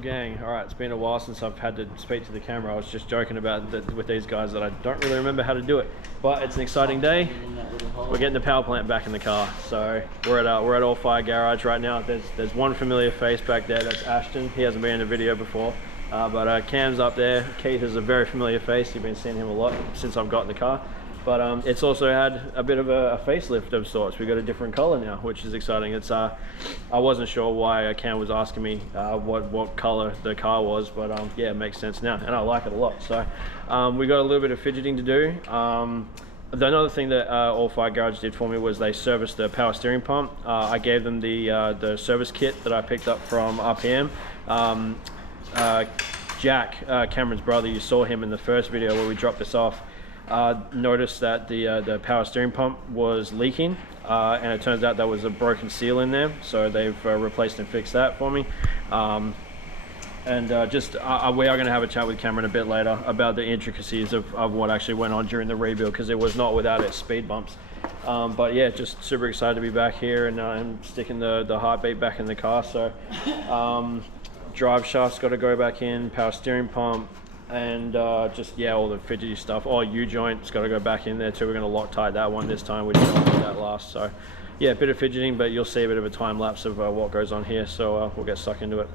up, gang? All right, it's been a while since I've had to speak to the camera. I was just joking about that with these guys that I don't really remember how to do it, but it's an exciting day. We're getting the power plant back in the car, so we're at All Fire Garage right now. There's one familiar face back there. That's Ashton. He hasn't been in a video before, but Cam's up there. Keith is a very familiar face. You've been seeing him a lot since I've got in the car. But it's also had a bit of a facelift of sorts. We got a different color now, which is exciting. It's I wasn't sure why Cam was asking me what color the car was, but yeah, it makes sense now, and I like it a lot. So we got a little bit of fidgeting to do. Another thing that All Fire Garage did for me was they serviced the power steering pump. I gave them the service kit that I picked up from RPM. Jack, Cameron's brother, you saw him in the first video where we dropped this off. Noticed that the power steering pump was leaking, and it turns out there was a broken seal in there, so they've replaced and fixed that for me. We are going to have a chat with Cameron a bit later about the intricacies of what actually went on during the rebuild, because it was not without its speed bumps. But yeah, just super excited to be back here and sticking the heartbeat back in the car. So drive shaft's got to go back in, power steering pump, and just yeah, all the fidgety stuff. Oh, U-joint's got to go back in there too. We're going to Loctite that one this time. We didn't do that last. So yeah, a bit of fidgeting, but you'll see a bit of a time lapse of what goes on here. So we'll get stuck into it.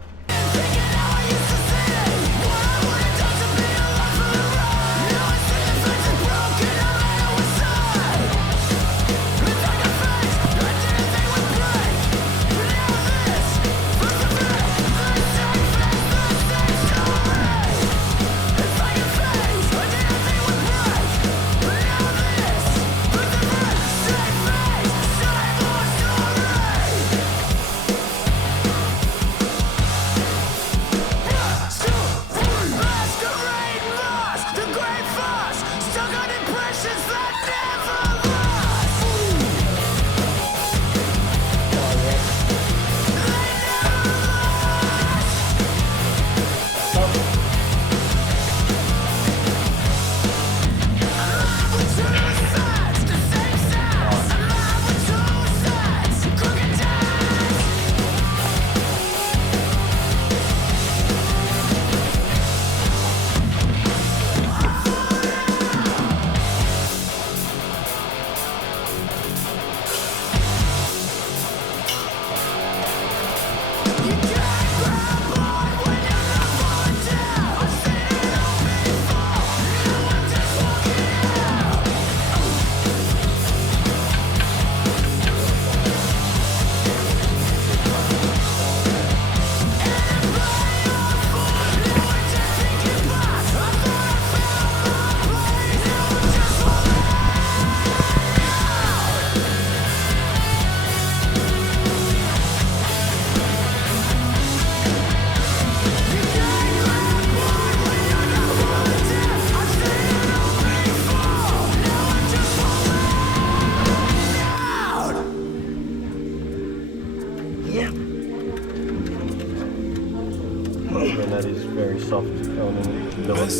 And that is very soft element to do it.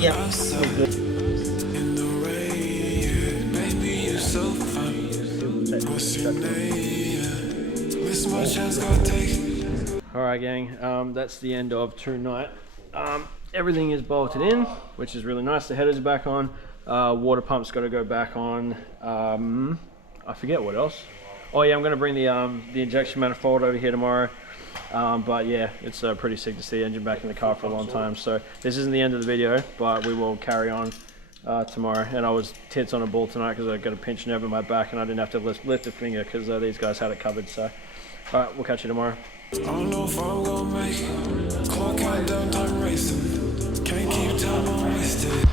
Yeah. Alright gang, that's the end of tonight. Everything is bolted in, which is really nice. The header's back on. Water pump's got to go back on. I forget what else. Oh yeah, I'm going to bring the injection manifold over here tomorrow. But yeah, it's pretty sick to see the engine back in the car for a long time. So this isn't the end of the video, but we will carry on tomorrow. And I was tits on a ball tonight because I got a pinch nerve in my back and I didn't have to lift a finger because these guys had it covered. So alright, we'll catch you tomorrow. I don't know if I'm gonna make it. Clock countdown, time racing. Can't keep time, I'm wasted.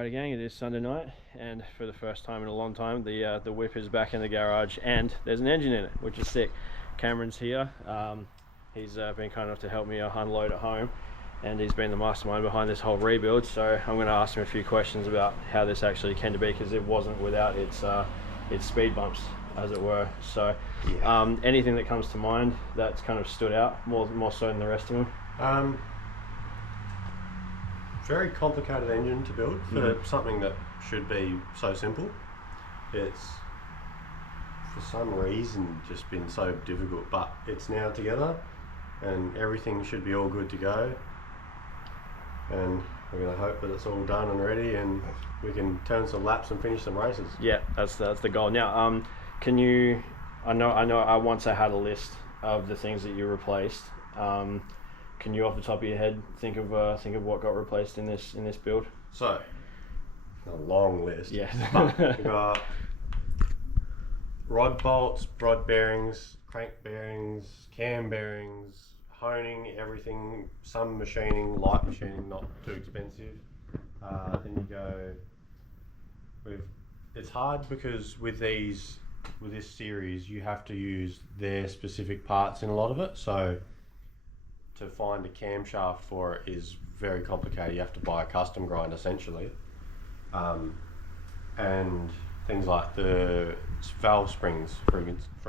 Alrighty gang, it is Sunday night, and for the first time in a long time, the whip is back in the garage, and there's an engine in it, which is sick. Cameron's here. He's been kind enough to help me unload at home, and he's been the mastermind behind this whole rebuild. So I'm going to ask him a few questions about how this actually came to be, because it wasn't without its speed bumps, as it were. So anything that comes to mind that's kind of stood out more so than the rest of them? Very complicated engine to build for something that should be so simple. It's for some reason just been so difficult, but it's now together and everything should be all good to go, and we're going to hope that it's all done and ready and we can turn some laps and finish some races. Yeah, that's the goal. Now can you, I know once I had a list of the things that you replaced. Can you, off the top of your head, think of what got replaced in this build? So, a long list. Yeah. But we got rod bolts, rod bearings, crank bearings, cam bearings, honing, everything, some machining, light machining, not too expensive. Then you go it's hard because with this series you have to use their specific parts in a lot of it. So to find a camshaft for it is very complicated. You have to buy a custom grind essentially, and things like the valve springs, for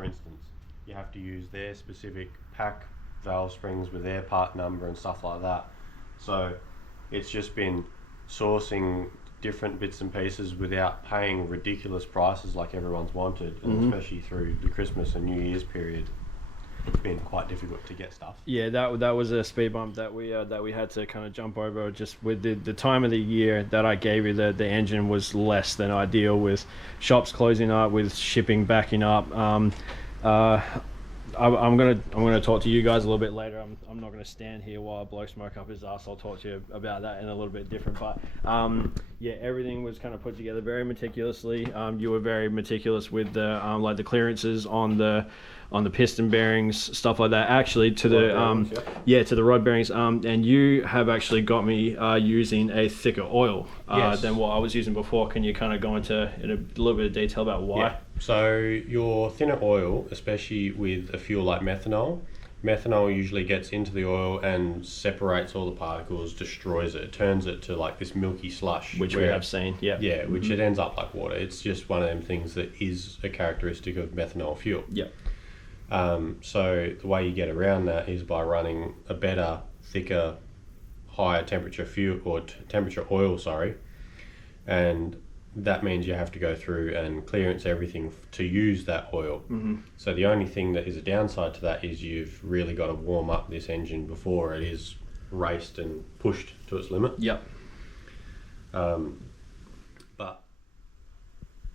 instance, you have to use their specific pack valve springs with their part number and stuff like that. So it's just been sourcing different bits and pieces without paying ridiculous prices like everyone's wanted, and especially through the Christmas and New Year's period. It's been quite difficult to get stuff. Yeah, that was a speed bump that we had to kind of jump over. Just with the time of the year that I gave you, the engine was less than ideal, with shops closing up, with shipping backing up. I'm gonna talk to you guys a little bit later. I'm not gonna stand here while I blow smoke up his ass. I'll talk to you about that in a little bit different. But yeah, everything was kind of put together very meticulously. You were very meticulous with the like the clearances on the piston bearings, stuff like that. Actually, to the to the rod bearings. And you have actually got me using a thicker oil than what I was using before. Can you kind of go into in a little bit of detail about why? Yeah. So your thinner oil, especially with a fuel like methanol usually gets into the oil and separates all the particles, destroys it, turns it to like this milky slush. Which we have seen, Yeah, which it ends up like water. It's just one of them things that is a characteristic of methanol fuel. Yeah. So the way you get around that is by running a better, thicker, higher temperature fuel or temperature oil, and that means you have to go through and clearance everything to use that oil. So the only thing that is a downside to that is you've really got to warm up this engine before it is raced and pushed to its limit. Yep. But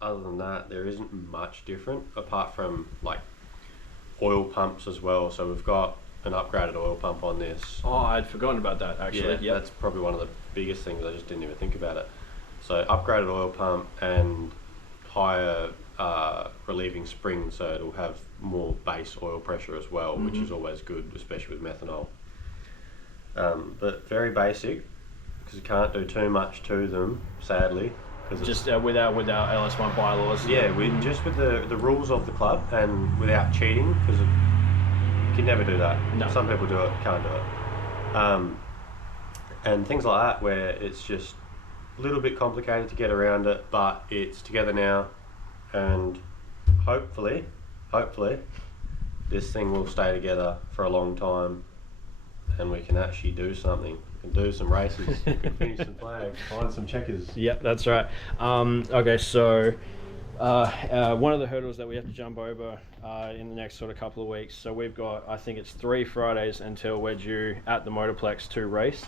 other than that, there isn't much different apart from like oil pumps as well. So we've got an upgraded oil pump on this. Oh, I'd forgotten about that actually. Yeah, that's probably one of the biggest things. I just didn't even think about it. So upgraded oil pump and higher relieving spring, so it'll have more base oil pressure as well, which is always good, especially with methanol. But very basic, because you can't do too much to them, sadly. Just without LS1 bylaws. Yeah, just with the rules of the club and without cheating, because you can never do that. No. Some people do it, can't do it. And things like that, where it's just a little bit complicated to get around it, but it's together now, and hopefully this thing will stay together for a long time and we can actually do something. We can do some races, we can finish some flags, find some checkers. Yep, that's right. Okay, so one of the hurdles that we have to jump over in the next sort of couple of weeks, so we've got, I think it's 3 Fridays until we're due at the Motorplex to race.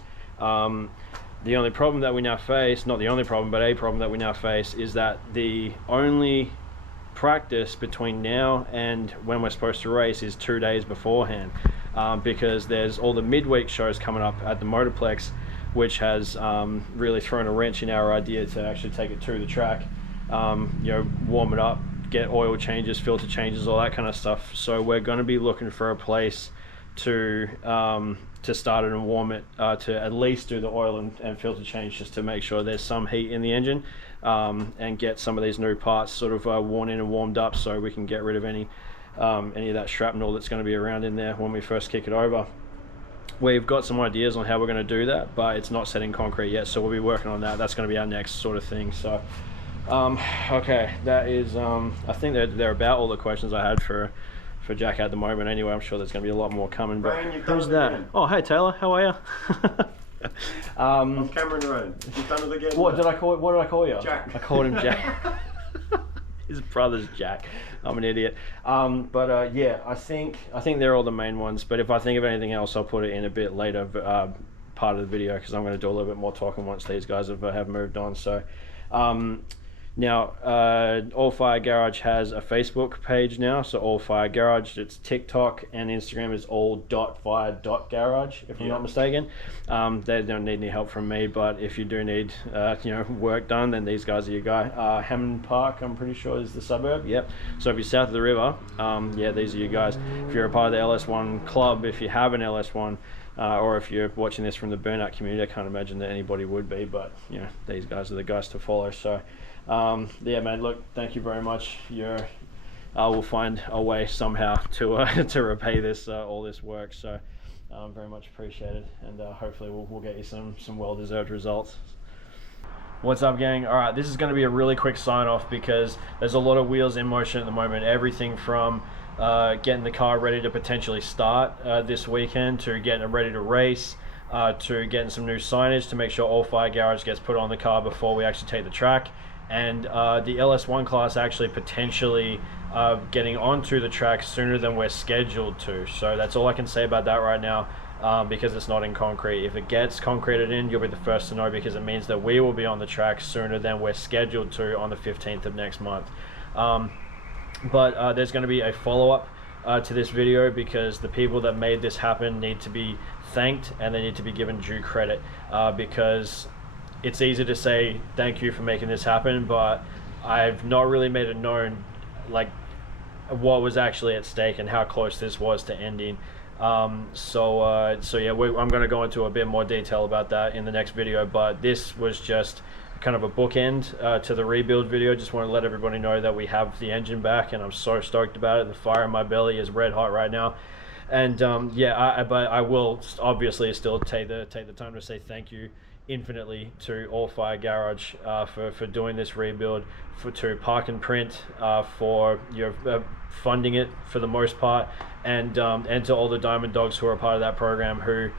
The only problem that we now face, not the only problem, but a problem that we now face, is that the only practice between now and when we're supposed to race is 2 days beforehand, because there's all the midweek shows coming up at the Motorplex, which has really thrown a wrench in our idea to actually take it to the track, warm it up, get oil changes, filter changes, all that kind of stuff. So we're going to be looking for a place to start it and warm it, to at least do the oil and filter change, just to make sure there's some heat in the engine, and get some of these new parts sort of worn in and warmed up, so we can get rid of any of that shrapnel that's going to be around in there when we first kick it over. We've got some ideas on how we're going to do that, but it's not set in concrete yet, so we'll be working on that. That's going to be our next sort of thing. So okay, that is I think they're about all the questions I had for Jack at the moment. Anyway, I'm sure there's going to be a lot more coming. But Brian, who's that? Again. Oh, hey Taylor, how are you? I'm Cameron Rowan. You've done it again. What did I call you? Jack. I called him Jack. His brother's Jack. I'm an idiot. Yeah, I think they're all the main ones. But if I think of anything else, I'll put it in a bit later part of the video, because I'm going to do a little bit more talking once these guys have moved on. So now All Fire Garage has a Facebook page now. So All Fire Garage. It's TikTok and Instagram is all.fire.garage, if I'm not mistaken. They don't need any help from me, but if you do need work done, then these guys are your guy. Hammond Park, I'm pretty sure, is the suburb. Yep. So if you're south of the river, yeah, these are your guys. If you're a part of the LS1 club, if you have an LS1, or if you're watching this from the burnout community, I can't imagine that anybody would be, but these guys are the guys to follow. So yeah, man, look, thank you very much. We'll find a way somehow to to repay this all this work. So very much appreciated, and hopefully we'll get you some well-deserved results. What's up, gang? All right, this is going to be a really quick sign-off, because there's a lot of wheels in motion at the moment. Everything from getting the car ready to potentially start this weekend, to getting it ready to race, to getting some new signage to make sure All Fire Garage gets put on the car before we actually take the track, and the LS1 class actually potentially getting onto the track sooner than we're scheduled to. So that's all I can say about that right now, because it's not in concrete. If it gets concreted in, you'll be the first to know, because it means that we will be on the track sooner than we're scheduled to on the 15th of next month. But there's going to be a follow-up to this video, because the people that made this happen need to be thanked, and they need to be given due credit, because it's easy to say thank you for making this happen, but I've not really made it known like what was actually at stake and how close this was to ending. So yeah, I'm going to go into a bit more detail about that in the next video, but this was just kind of a bookend to the rebuild video. Just want to let everybody know that we have the engine back, and I'm so stoked about it. The fire in my belly is red hot right now. And yeah, but I will obviously still take the time to say thank you infinitely to All Fire Garage for doing this rebuild, to Parkin Print for funding it for the most part, and to all the Diamond Dogs who are a part of that program, who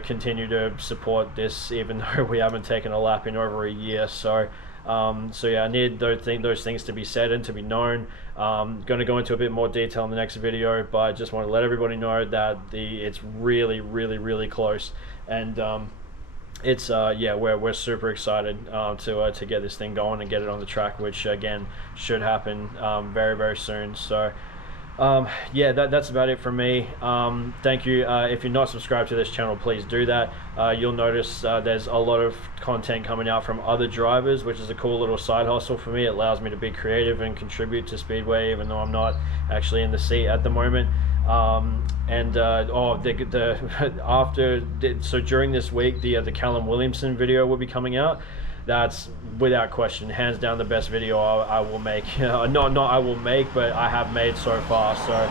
continue to support this even though we haven't taken a lap in over a year. So yeah, I need those things to be said and to be known. Going to go into a bit more detail in the next video, but I just want to let everybody know that it's really close, and it's yeah, we're super excited to get this thing going and get it on the track, which again should happen very soon. So yeah, that's about it from me. Thank you. If you're not subscribed to this channel, please do that. You'll notice there's a lot of content coming out from other drivers, which is a cool little side hustle for me. It allows me to be creative and contribute to Speedway, even though I'm not actually in the seat at the moment. So during this week, the Callum Williamson video will be coming out. That's without question, hands down, the best video I will make. Not I will make, but I have made so far. So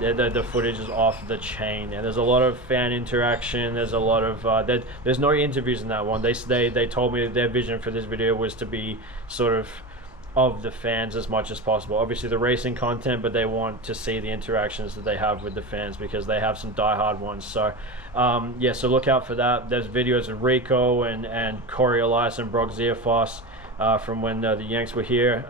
the footage is off the chain, and there's a lot of fan interaction. There's a lot of there's no interviews in that one. They told me their vision for this video was to be sort of the fans as much as possible. Obviously the racing content, but they want to see the interactions that they have with the fans, because they have some diehard ones. So yeah, so look out for that. There's videos of Rico and Corey Elias and Brock Ziafos from when the Yanks were here.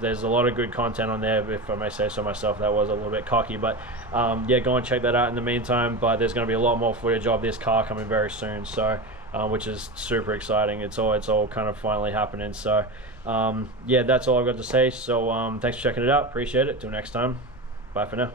There's a lot of good content on there, if I may say so myself. That was a little bit cocky, but yeah, go and check that out in the meantime. But there's going to be a lot more footage of this car coming very soon, so which is super exciting. It's all kind of finally happening. So yeah, that's all I've got to say. So thanks for checking it out. Appreciate it. Till next time. Bye for now.